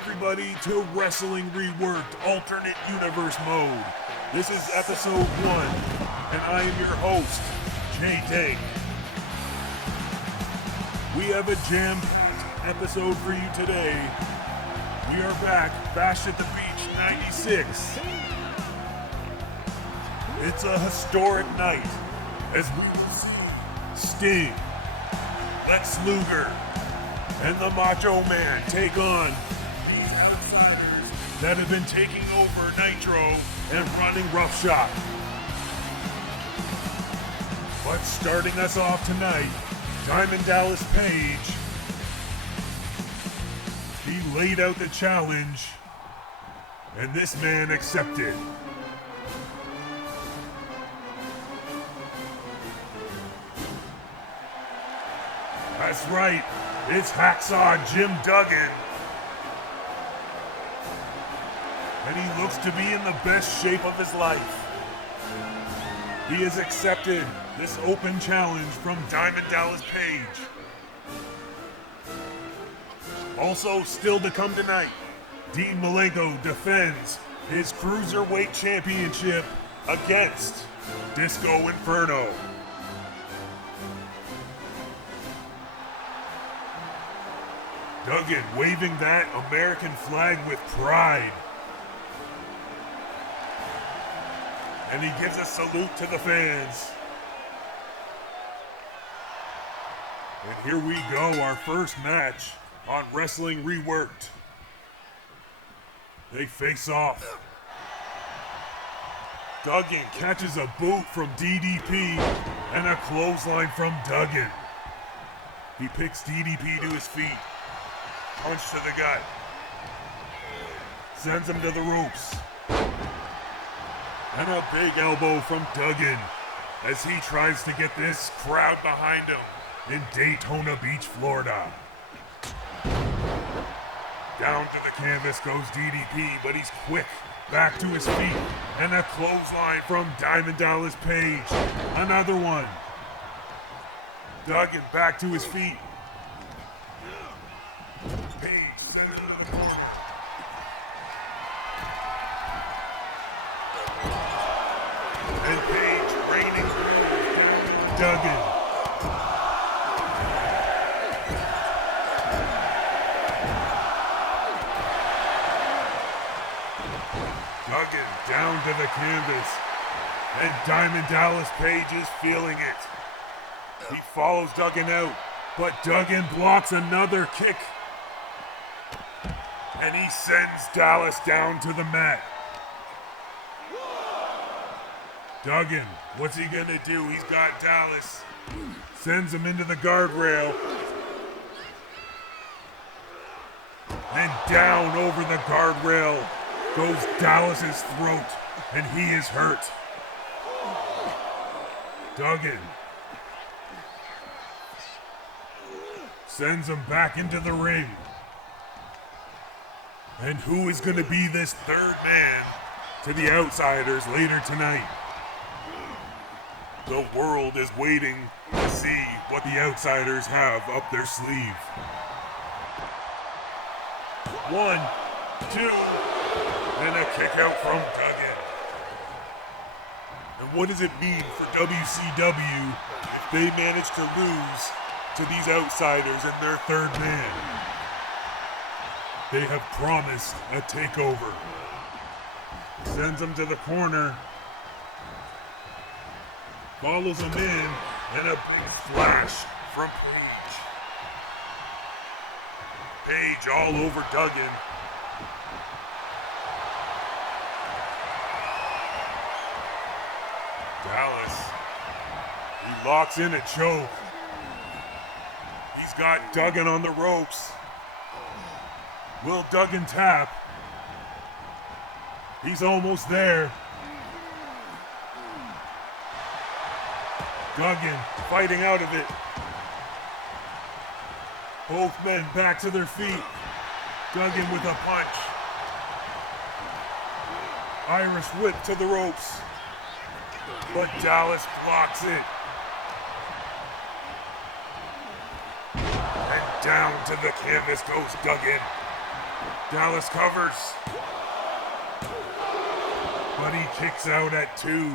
everybody to Wrestling Reworked Alternate Universe Mode. This is episode 1, and I am your host, J-Day. We have a jam-packed episode for you today. We are back, Bash at the Beach 96. It's a historic night, as we will see Sting, Lex Luger, and the Macho Man take on these outsiders that have been taking over Nitro and running roughshod. But starting us off tonight, Diamond Dallas Page. He laid out the challenge, and this man accepted. That's right. It's Hacksaw Jim Duggan. And he looks to be in the best shape of his life. He has accepted this open challenge from Diamond Dallas Page. Also, still to come tonight, Dean Malenko defends his cruiserweight championship against Disco Inferno. Duggan waving that American flag with pride. And he gives a salute to the fans. And here we go, our first match on Wrestling Reworked. They face off. Duggan catches a boot from DDP and a clothesline from Duggan. He picks DDP to his feet. Punch to the gut. Sends him to the ropes. And a big elbow from Duggan as he tries to get this crowd behind him in Daytona Beach, Florida. Down to the canvas goes DDP, but he's quick back to his feet. And a clothesline from Diamond Dallas Page. Another one. Duggan back to his feet. Page sends him to the corner. And Page raining Duggan. Duggan down to the canvas. And Diamond Dallas Page is feeling it. He follows Duggan out, but Duggan blocks another kick. And he sends Dallas down to the mat. Duggan, what's he gonna do? He's got Dallas. Sends him into the guardrail. And down over the guardrail goes Dallas's throat, and he is hurt. Duggan sends him back into the ring. And who is going to be this third man to the outsiders later tonight? The world is waiting to see what the outsiders have up their sleeve. 1, 2, and a kick out from Duggan. And what does it mean for WCW if they manage to lose to these outsiders and their third man? They have promised a takeover. Sends him to the corner. Follows him in, and a big splash from Page. Page all over Duggan. Dallas. He locks in a choke. He's got Duggan on the ropes. Will Duggan tap? He's almost there. Duggan fighting out of it. Both men back to their feet. Duggan with a punch. Irish whip to the ropes. But Dallas blocks it. And down to the canvas goes Duggan. Dallas covers. But he kicks out at 2.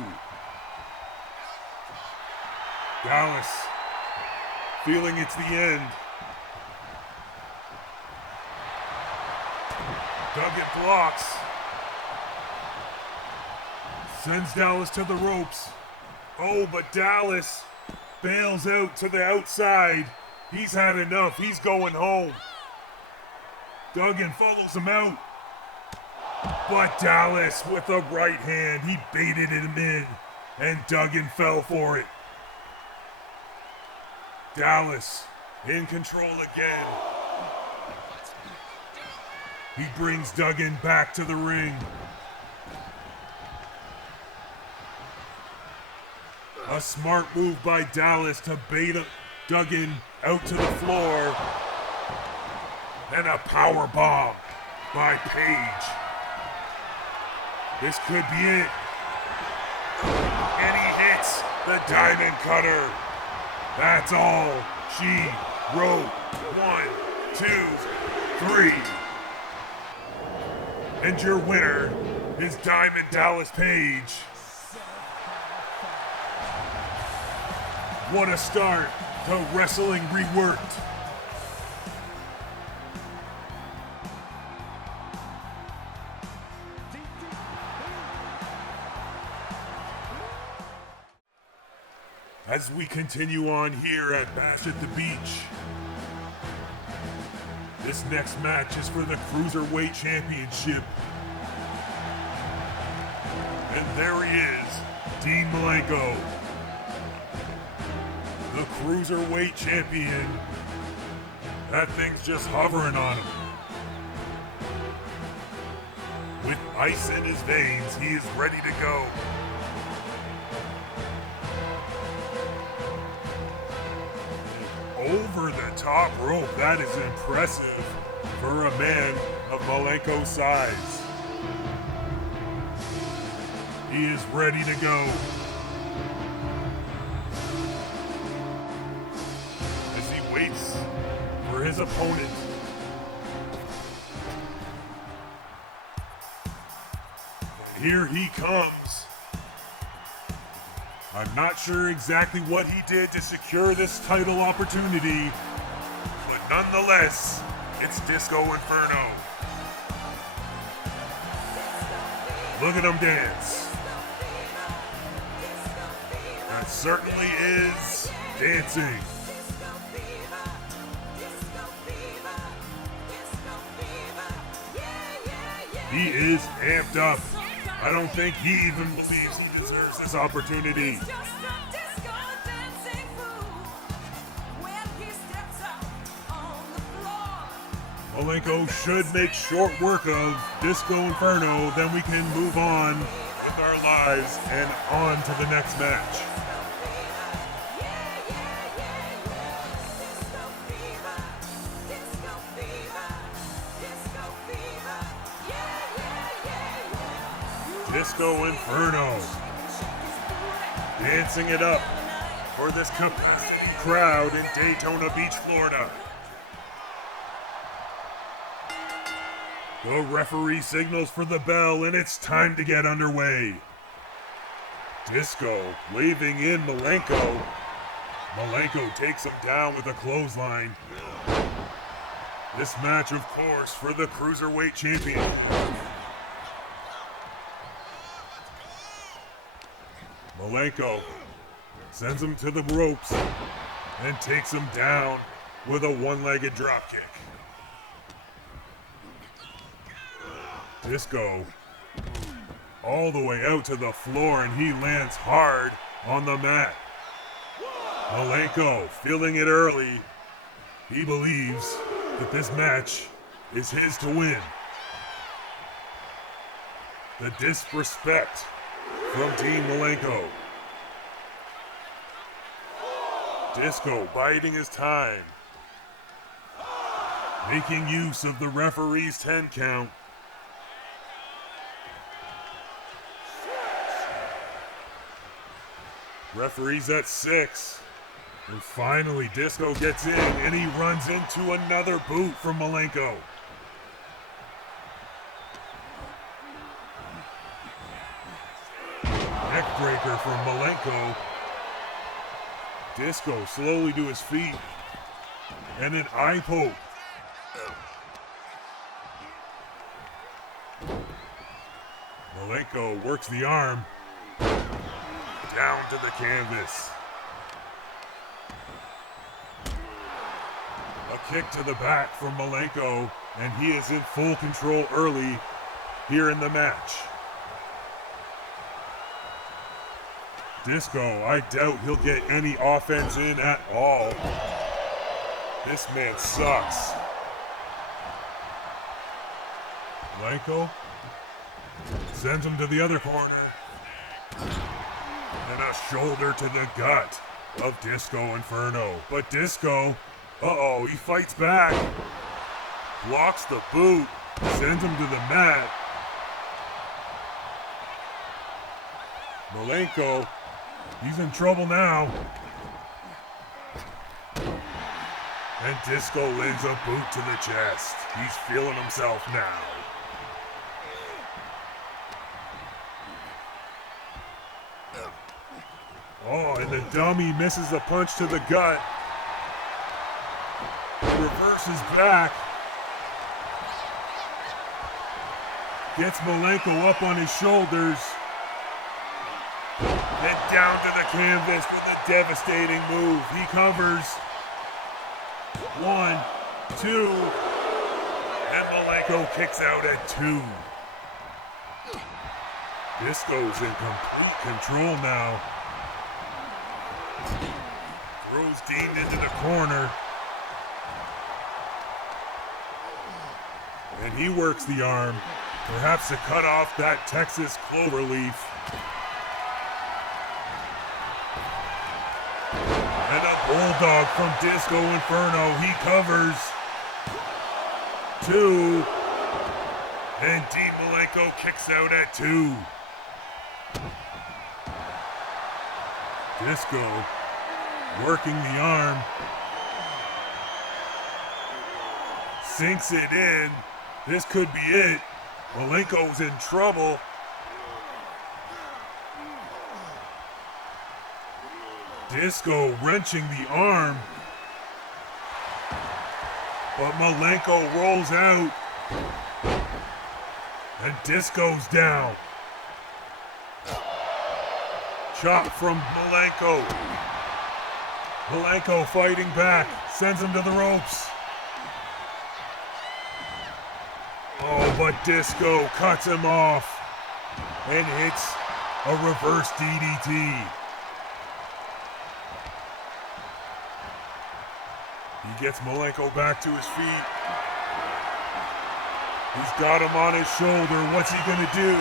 Dallas feeling it's the end. Duggan blocks. Sends Dallas to the ropes. Oh, but Dallas bails out to the outside. He's had enough. He's going home. Duggan follows him out. But Dallas with a right hand, he baited him in, and Duggan fell for it. Dallas in control again. He brings Duggan back to the ring. A smart move by Dallas to bait Duggan out to the floor. And a power bomb by Page. This could be it. And he hits the diamond cutter. That's all she wrote. 1, 2, 3. And your winner is Diamond Dallas Page. What a start to Wrestling Reworked. As we continue on here at Bash at the Beach, this next match is for the Cruiserweight Championship. And there he is, Dean Malenko, the Cruiserweight Champion. That thing's just hovering on him. With ice in his veins, he is ready to go. Over the top rope, that is impressive for a man of Malenko's size. He is ready to go. As he waits for his opponent. Here he comes. I'm not sure exactly what he did to secure this title opportunity, but nonetheless, it's Disco Inferno. Look at him dance. That certainly is dancing. He is amped up. I don't think he even believes he deserves this opportunity. Malenko should make short work of Disco Inferno, then we can move on with our lives and on to the next match. Disco Inferno dancing it up for this capacity crowd in Daytona Beach, Florida. The referee signals for the bell and it's time to get underway. Disco waving in Malenko. Malenko takes him down with a clothesline. This match, of course, for the Cruiserweight Champion. Malenko sends him to the ropes and takes him down with a one-legged dropkick. Disco all the way out to the floor and he lands hard on the mat. Malenko feeling it early. He believes that this match is his to win. The disrespect from Dean Malenko. Disco biding his time, making use of the referee's 10 count. Referee's at 6. And finally, Disco gets in and he runs into another boot from Malenko. Neck breaker from Malenko. Disco slowly to his feet. And an eye poke. Malenko works the arm. Down to the canvas. A kick to the back from Malenko, and he is in full control early here in the match. Disco, I doubt he'll get any offense in at all. This man sucks. Malenko sends him to the other corner. And a shoulder to the gut of Disco Inferno. But Disco, he fights back. Blocks the boot, sends him to the mat. Malenko, he's in trouble now. And Disco lands a boot to the chest. He's feeling himself now. Oh, and the dummy misses a punch to the gut. Reverses back. Gets Malenko up on his shoulders. And down to the canvas with a devastating move. He covers. 1, 2. And Malenko kicks out at 2. Disco's in complete control now. Throws Dean into the corner. And he works the arm, perhaps to cut off that Texas cloverleaf. And a bulldog from Disco Inferno. He covers. 2. And Dean Malenko kicks out at 2. Disco working the arm. Sinks it in. This could be it. Malenko's in trouble. Disco wrenching the arm. But Malenko rolls out. And Disco's down. Chop from Malenko. Malenko fighting back. Sends him to the ropes. Oh, but Disco cuts him off and hits a reverse DDT. He gets Malenko back to his feet. He's got him on his shoulder. What's he gonna do?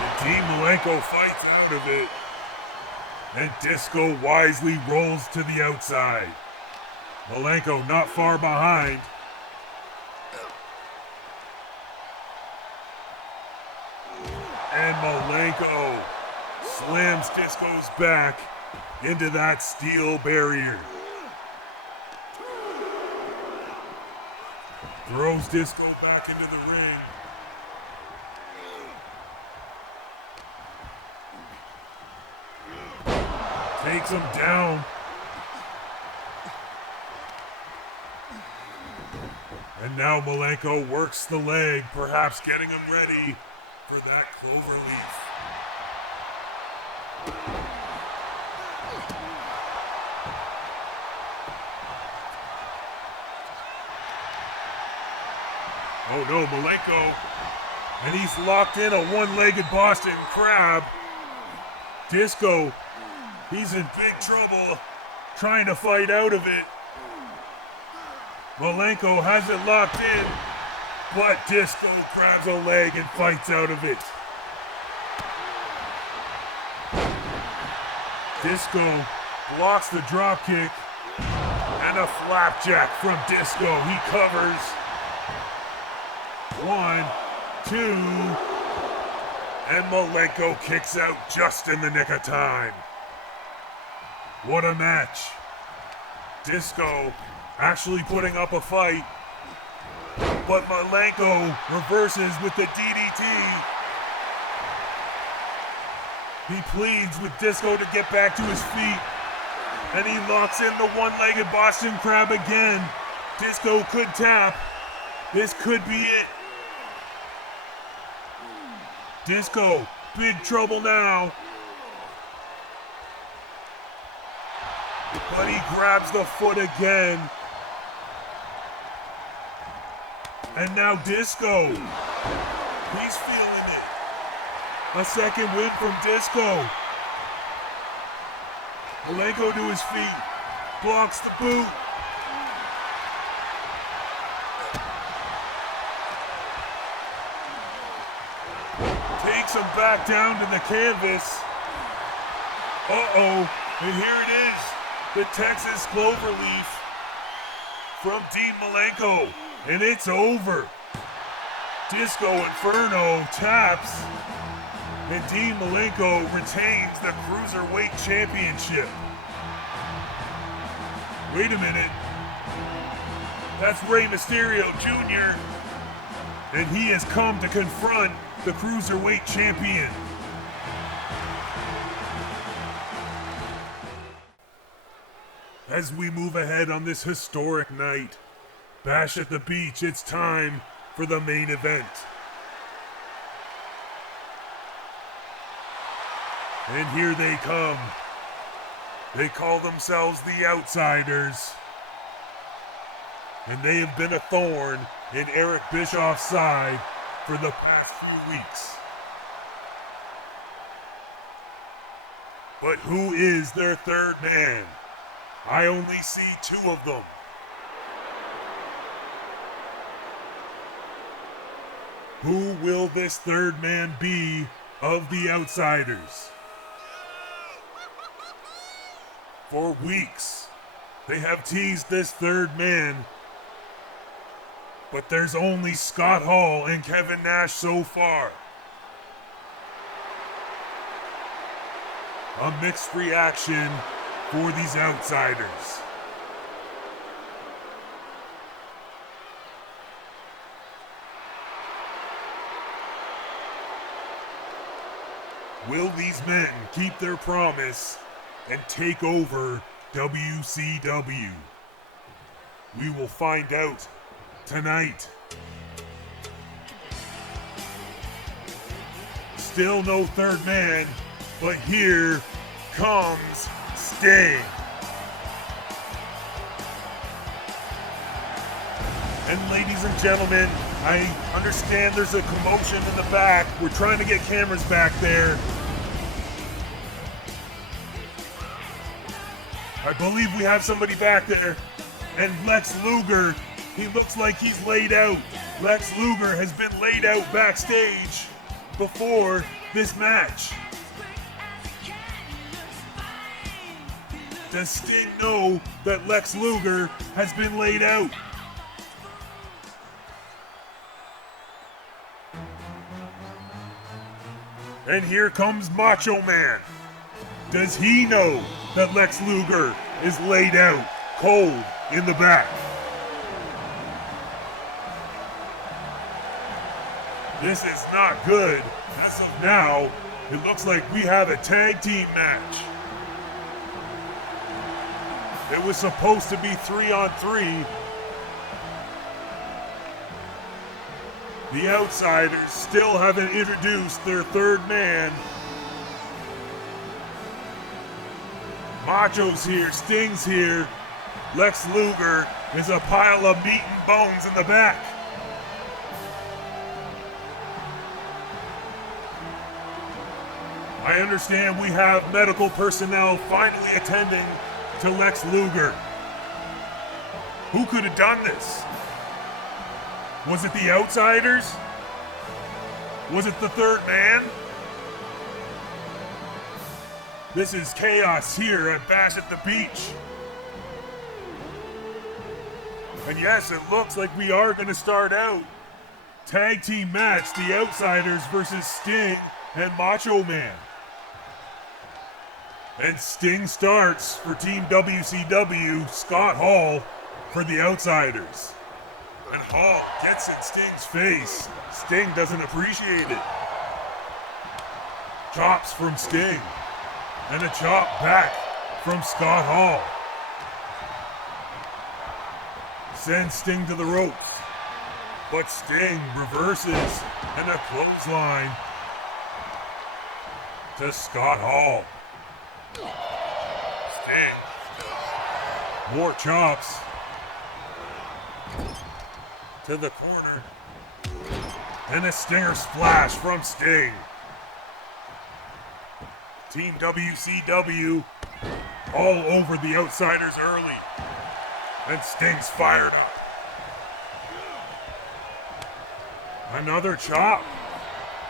And Dean Malenko fights out of it. And Disco wisely rolls to the outside. Malenko not far behind. And Malenko slams Disco's back into that steel barrier. Throws Disco back into the ring. Takes him down. And now Malenko works the leg, perhaps getting him ready for that cloverleaf. Oh no, Malenko. And he's locked in a one-legged Boston Crab. Disco, he's in big trouble, trying to fight out of it. Malenko has it locked in, but Disco grabs a leg and fights out of it. Disco blocks the drop kick, and a flapjack from Disco. He covers. 1, 2, and Malenko kicks out just in the nick of time. What a match. Disco actually putting up a fight, but Malenko reverses with the DDT. He pleads with Disco to get back to his feet. And he locks in the one-legged Boston Crab again. Disco could tap. This could be it. Disco, big trouble now. But he grabs the foot again. And now Disco. He's feeling it. A second win from Disco. Malenko to his feet. Blocks the boot. Takes him back down to the canvas. Uh-oh. And here it is. The Texas Cloverleaf from Dean Malenko. And it's over. Disco Inferno taps. And Dean Malenko retains the Cruiserweight Championship. Wait a minute. That's Rey Mysterio Jr. And he has come to confront the Cruiserweight Champion. As we move ahead on this historic night, Bash at the Beach, it's time for the main event. And here they come. They call themselves the Outsiders. And they have been a thorn in Eric Bischoff's side for the past few weeks. But who is their third man? I only see two of them. Who will this third man be of the Outsiders? For weeks, they have teased this third man, but there's only Scott Hall and Kevin Nash so far. A mixed reaction for these Outsiders. Will these men keep their promise and take over WCW? We will find out tonight. Still no third man, but here comes Sting. And ladies and gentlemen, I understand there's a commotion in the back. We're trying to get cameras back there. I believe we have somebody back there. And Lex Luger, he looks like he's laid out. Lex Luger has been laid out backstage before this match. Does Sting know that Lex Luger has been laid out? And here comes Macho Man. Does he know that Lex Luger is laid out cold in the back? This is not good. As of now, it looks like we have a tag team match. It was supposed to be 3-on-3. The Outsiders still haven't introduced their third man. Macho's here, Sting's here. Lex Luger is a pile of meat and bones in the back. I understand we have medical personnel finally attending to Lex Luger. Who could have done this? Was it the Outsiders? Was it the third man? This is chaos here at Bash at the Beach. And yes, it looks like we are going to start out. Tag team match, the Outsiders versus Sting and Macho Man. And Sting starts for Team WCW, Scott Hall for the Outsiders. And Hall gets in Sting's face. Sting doesn't appreciate it. Chops from Sting. And a chop back from Scott Hall. Sends Sting to the ropes. But Sting reverses and a clothesline to Scott Hall. Sting. More chops. To the corner. And a Stinger splash from Sting. Team WCW all over the Outsiders early. And Sting's fired up. Another chop.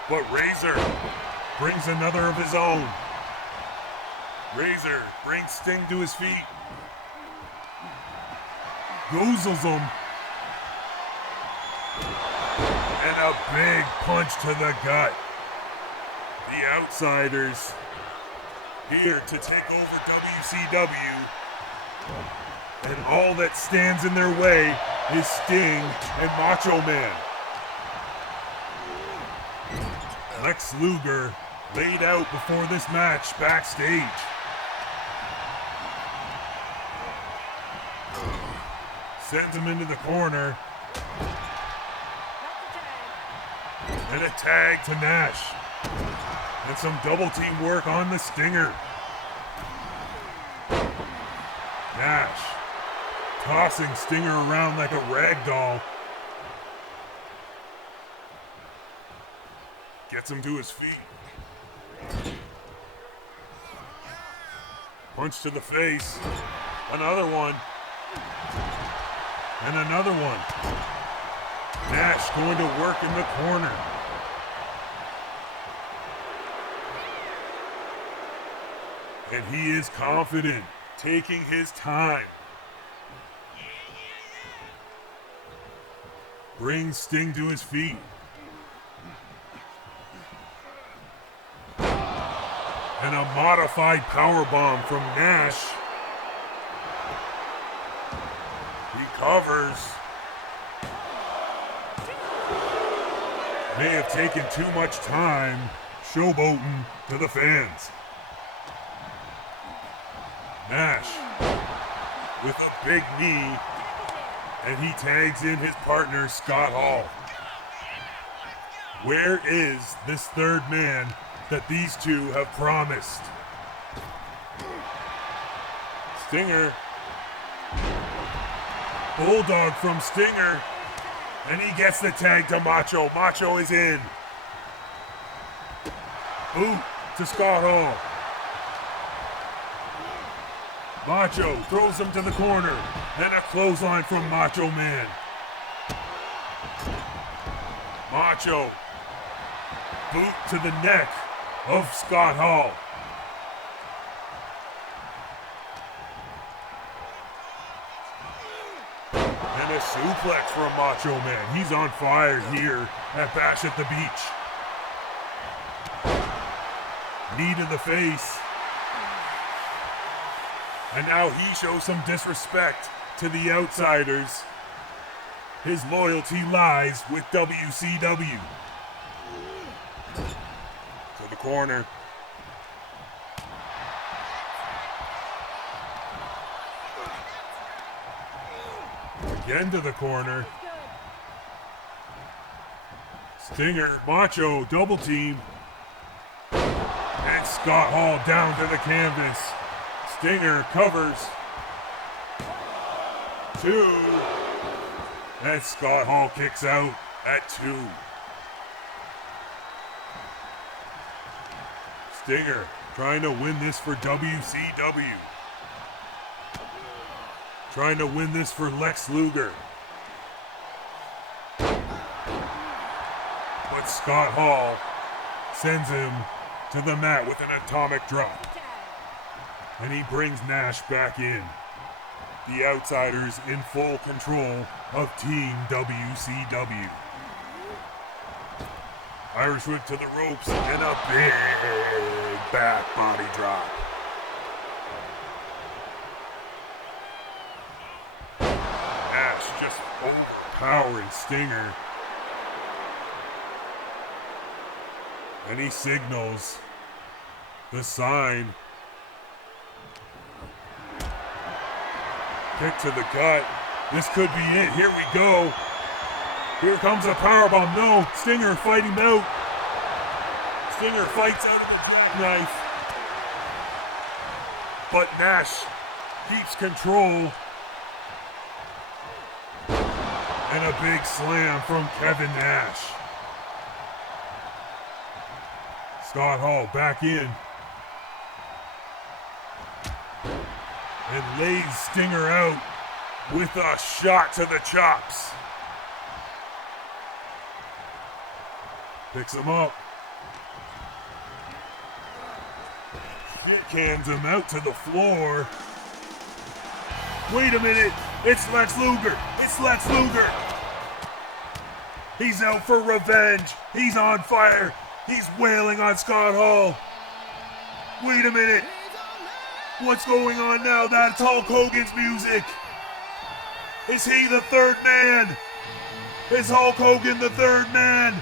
But Razor brings another of his own. Razor brings Sting to his feet. Goozles him. And a big punch to the gut. The Outsiders here to take over WCW. And all that stands in their way is Sting and Macho Man. Lex Luger laid out before this match backstage. Sends him into the corner. And a tag to Nash. And some double team work on the Stinger. Nash tossing Stinger around like a rag doll. Gets him to his feet. Punch to the face. Another one. And another one. Nash going to work in the corner. And he is confident, taking his time. Brings Sting to his feet. And a modified powerbomb from Nash. He covers. May have taken too much time showboating to the fans. Nash with a big knee, and he tags in his partner, Scott Hall. Where is this third man that these two have promised? Stinger. Bulldog from Stinger. And he gets the tag to Macho. Macho is in. Boot to Scott Hall. Macho throws him to the corner. Then a clothesline from Macho Man. Macho. Boot to the neck of Scott Hall. And a suplex from Macho Man. He's on fire here at Bash at the Beach. Knee to the face. And now he shows some disrespect to the Outsiders. His loyalty lies with WCW. To the corner. Again to the corner. Stinger, Macho, double team. And Scott Hall down to the canvas. Stinger covers. 2. And Scott Hall kicks out at 2. Stinger trying to win this for WCW. Trying to win this for Lex Luger. But Scott Hall sends him to the mat with an atomic drop. And he brings Nash back in. The Outsiders in full control of Team WCW. Irish whip to the ropes and a big back body drop. Nash just overpowering Stinger. And he signals The sign. Kick to the gut. This could be it. Here we go. Here comes a powerbomb. No, Stinger fighting out. Stinger fights out of the jackknife. But Nash keeps control. And a big slam from Kevin Nash. Scott Hall back in. And lays Stinger out with a shot to the chops. Picks him up. Shit cans him out to the floor. Wait a minute. It's Lex Luger. It's Lex Luger. He's out for revenge. He's on fire. He's wailing on Scott Hall. Wait a minute. What's going on now? That's Hulk Hogan's music. Is he the third man? Is Hulk Hogan the third man?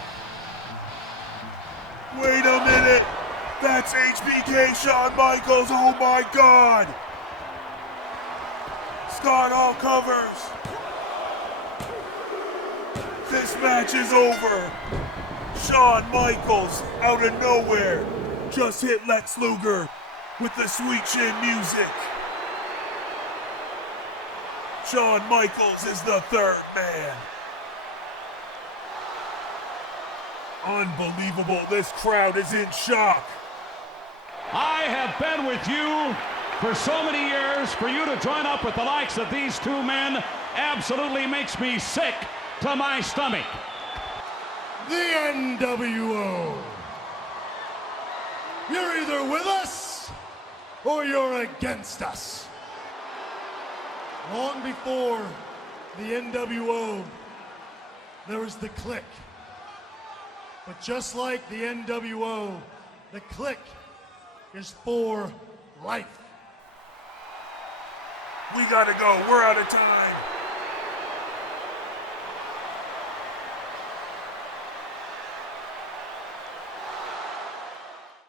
Wait a minute. That's HBK Shawn Michaels. Oh my God. Scott Hall covers. This match is over. Shawn Michaels, out of nowhere, just hit Lex Luger with the Sweet Chin music. Shawn Michaels is the third man. Unbelievable. This crowd is in shock. I have been with you for so many years. For you to join up with the likes of these two men absolutely makes me sick to my stomach. The NWO. You're either with us or you're against us. Long before the NWO, there was the Click. But just like the NWO, the Click is for life. We gotta go. We're out of time.